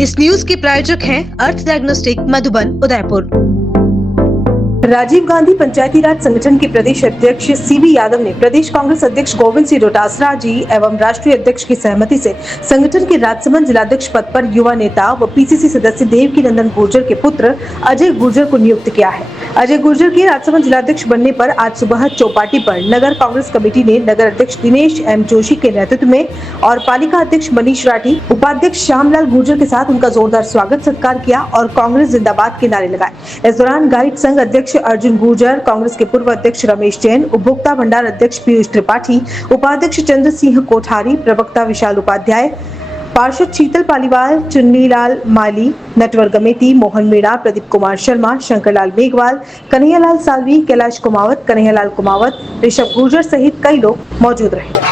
इस न्यूज के प्रायोजक हैं अर्थ डायग्नोस्टिक मधुबन उदयपुर। राजीव गांधी पंचायती राज संगठन के प्रदेश अध्यक्ष सीबी यादव ने प्रदेश कांग्रेस अध्यक्ष गोविंद सिंह डोटासरा जी एवं राष्ट्रीय अध्यक्ष की सहमति से संगठन के राजसमंद जिलाध्यक्ष पद पर युवा नेता व पीसीसी सदस्य देवकी नंदन गुर्जर के पुत्र अजय गुर्जर को नियुक्त किया है। अजय गुर्जर के राजसमंद जिलाध्यक्ष बनने पर आज सुबह चौपाटी पर नगर कांग्रेस कमेटी ने नगर अध्यक्ष दिनेश एम जोशी के नेतृत्व में और पालिका अध्यक्ष मनीष राठी, उपाध्यक्ष श्यामलाल गुर्जर के साथ उनका जोरदार स्वागत सत्कार किया और कांग्रेस जिंदाबाद के नारे लगाए। इस दौरान गाइड संघ अध्यक्ष अर्जुन गुर्जर, कांग्रेस के पूर्व अध्यक्ष रमेश जैन, उपभोक्ता भंडार अध्यक्ष पीयूष त्रिपाठी, उपाध्यक्ष चंद्र सिंह कोठारी, प्रवक्ता विशाल उपाध्याय, पार्षद शीतल पालीवाल, चुन्नीलाल माली, नटवर गमेती, मोहन मीणा, प्रदीप कुमार शर्मा, शंकरलाल मेघवाल, कन्हैयालाल सालवी, कैलाश कुमावत, कन्हैयालाल कुमावत, ऋषभ गुर्जर सहित कई लोग मौजूद रहे।